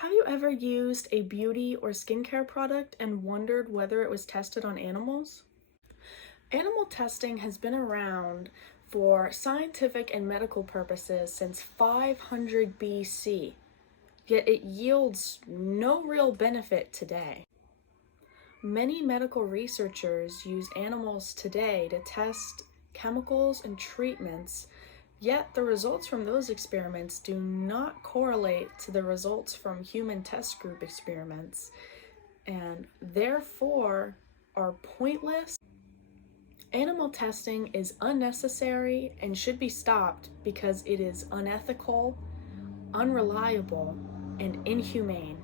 Have you ever used a beauty or skincare product and wondered whether it was tested on animals? Animal testing has been around for scientific and medical purposes since 500 BC, yet it yields no real benefit today. Many medical researchers use animals today to test chemicals and treatments, yet the results from those experiments do not correlate to the results from human test group experiments and therefore are pointless. Animal testing is unnecessary and should be stopped because it is unethical, unreliable, and inhumane.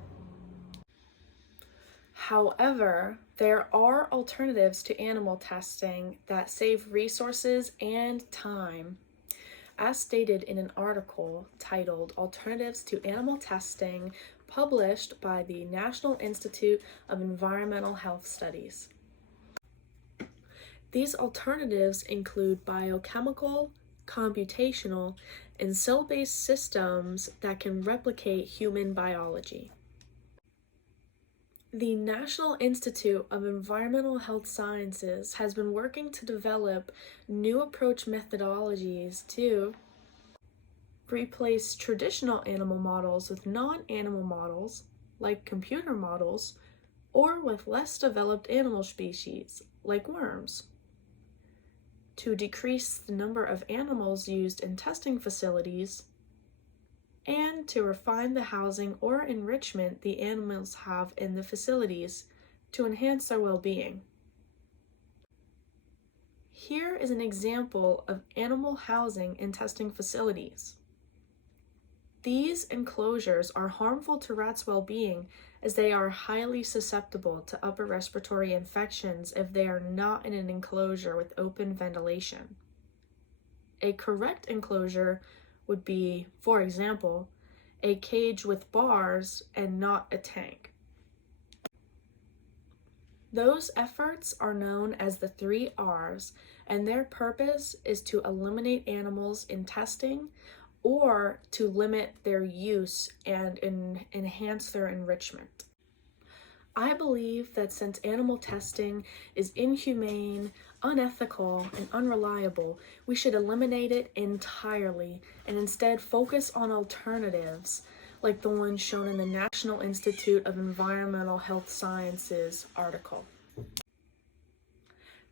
However, there are alternatives to animal testing that save resources and time. As stated in an article titled Alternatives to Animal Testing, published by the National Institute of Environmental Health Studies. These alternatives include biochemical, computational, and cell-based systems that can replicate human biology. The National Institute of Environmental Health Sciences has been working to develop new approach methodologies to replace traditional animal models with non-animal models, like computer models, or with less developed animal species, like worms. To decrease the number of animals used in testing facilities, and to refine the housing or enrichment the animals have in the facilities to enhance their well-being. Here is an example of animal housing in testing facilities. These enclosures are harmful to rats' well-being as they are highly susceptible to upper respiratory infections if they are not in an enclosure with open ventilation. A correct enclosure would be, for example, a cage with bars and not a tank. Those efforts are known as the 3 R's, and their purpose is to eliminate animals in testing or to limit their use and enhance their enrichment. I believe that since animal testing is inhumane, unethical, and unreliable, we should eliminate it entirely and instead focus on alternatives like the one shown in the National Institute of Environmental Health Sciences article.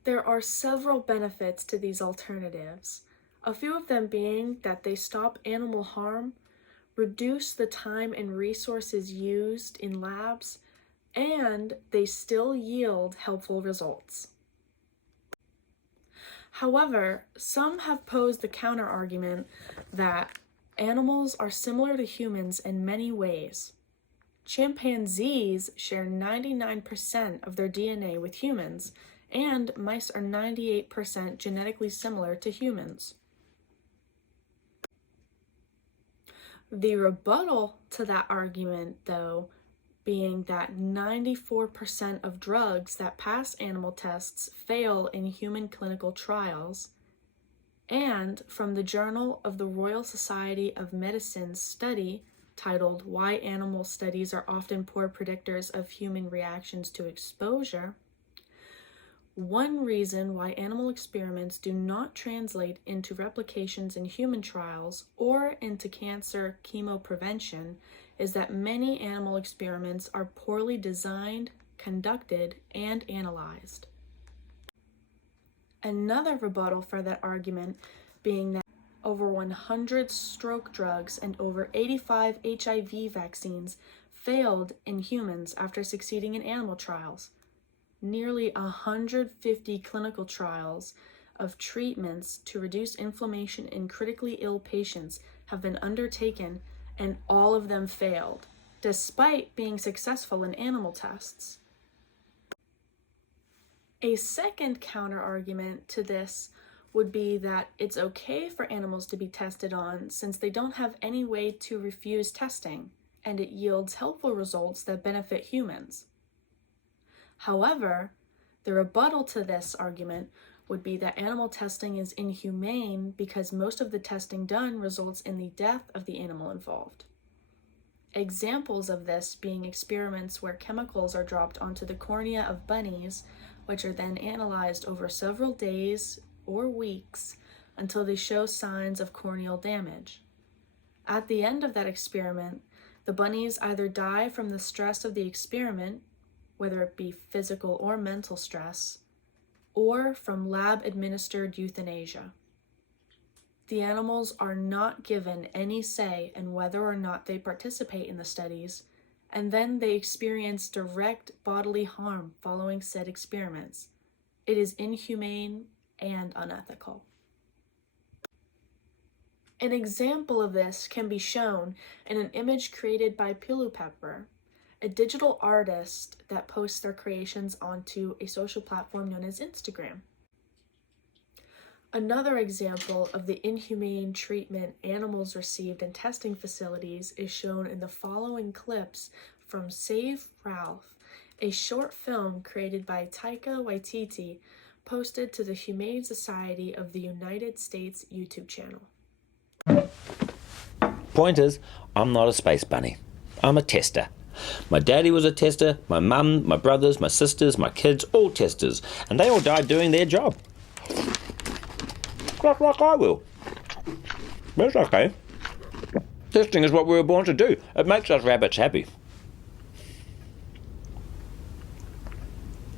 There are several benefits to these alternatives, a few of them being that they stop animal harm, reduce the time and resources used in labs, and they still yield helpful results. However, some have posed the counter-argument that animals are similar to humans in many ways. Chimpanzees share 99% of their DNA with humans, and mice are 98% genetically similar to humans. The rebuttal to that argument, though, being that 94% of drugs that pass animal tests fail in human clinical trials, and from the Journal of the Royal Society of Medicine's study titled Why Animal Studies Are Often Poor Predictors of Human Reactions to Exposure, one reason why animal experiments do not translate into replications in human trials or into cancer chemoprevention is that many animal experiments are poorly designed, conducted, and analyzed. Another rebuttal for that argument being that over 100 stroke drugs and over 85 HIV vaccines failed in humans after succeeding in animal trials. Nearly 150 clinical trials of treatments to reduce inflammation in critically ill patients have been undertaken, and all of them failed, despite being successful in animal tests. A second counter-argument to this would be that it's okay for animals to be tested on since they don't have any way to refuse testing, and it yields helpful results that benefit humans. However, the rebuttal to this argument would be that animal testing is inhumane because most of the testing done results in the death of the animal involved. Examples of this being experiments where chemicals are dropped onto the cornea of bunnies, which are then analyzed over several days or weeks until they show signs of corneal damage. At the end of that experiment, the bunnies either die from the stress of the experiment, whether it be physical or mental stress, or from lab-administered euthanasia. The animals are not given any say in whether or not they participate in the studies, and then they experience direct bodily harm following said experiments. It is inhumane and unethical. An example of this can be shown in an image created by Pilu Pepper, a digital artist that posts their creations onto a social platform known as Instagram. Another example of the inhumane treatment animals received in testing facilities is shown in the following clips from Save Ralph, a short film created by Taika Waititi, posted to the Humane Society of the United States YouTube channel. Point is, I'm not a space bunny. I'm a tester. My daddy was a tester, my mum, my brothers, my sisters, my kids, all testers, and they all died doing their job. Just like I will. But it's okay. Testing is what we were born to do. It makes us rabbits happy.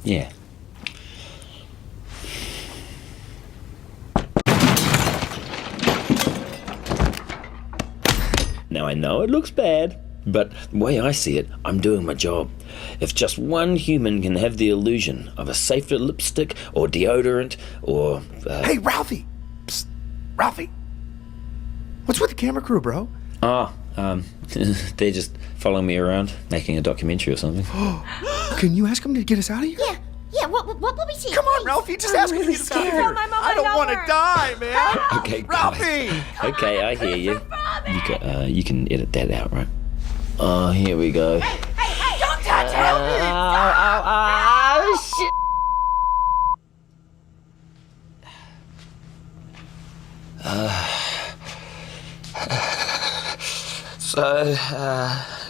Yeah. Now I know it looks bad, but the way I see it, I'm doing my job. If just one human can have the illusion of a safer lipstick or deodorant or... Hey, Ralphie! Psst. Ralphie! What's with the camera crew, bro? They're just following me around, making a documentary or something. Can you ask them to get us out of here? Yeah, what will we see? Come on, Ralphie, just ask them to get us out of here. I don't want to die, man. Okay, Ralphie! Okay, I hear you. You can edit that out, right? Oh, here we go. Hey, don't touch him! Shit!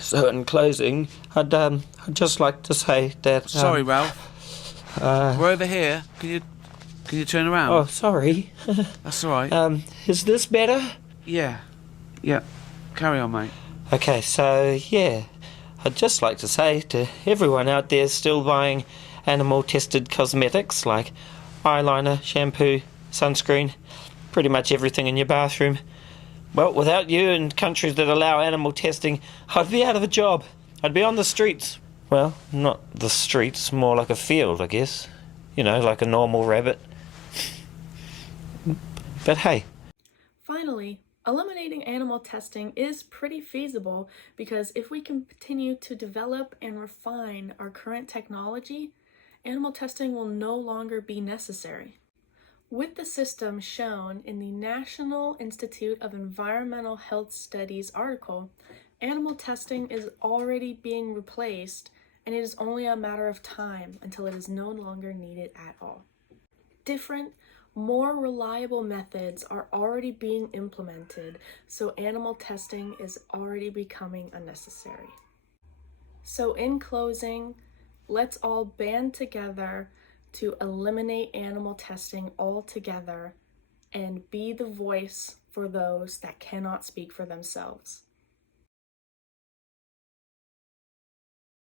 So in closing, I'd just like to say that... Sorry, Ralph. We're over here. Can you turn around? Oh, sorry. That's all right. Is this better? Yeah. Carry on, mate. Okay, so, yeah. I'd just like to say to everyone out there still buying animal-tested cosmetics like eyeliner, shampoo, sunscreen, pretty much everything in your bathroom. Well, without you and countries that allow animal testing, I'd be out of a job. I'd be on the streets. Well, not the streets, more like a field, I guess. You know, like a normal rabbit. But hey. Finally, eliminating animal testing is pretty feasible because if we continue to develop and refine our current technology, animal testing will no longer be necessary. With the system shown in the National Institute of Environmental Health Studies article, animal testing is already being replaced, and it is only a matter of time until it is no longer needed at all. Different, more reliable methods are already being implemented, so animal testing is already becoming unnecessary. So in closing, let's all band together to eliminate animal testing altogether and be the voice for those that cannot speak for themselves.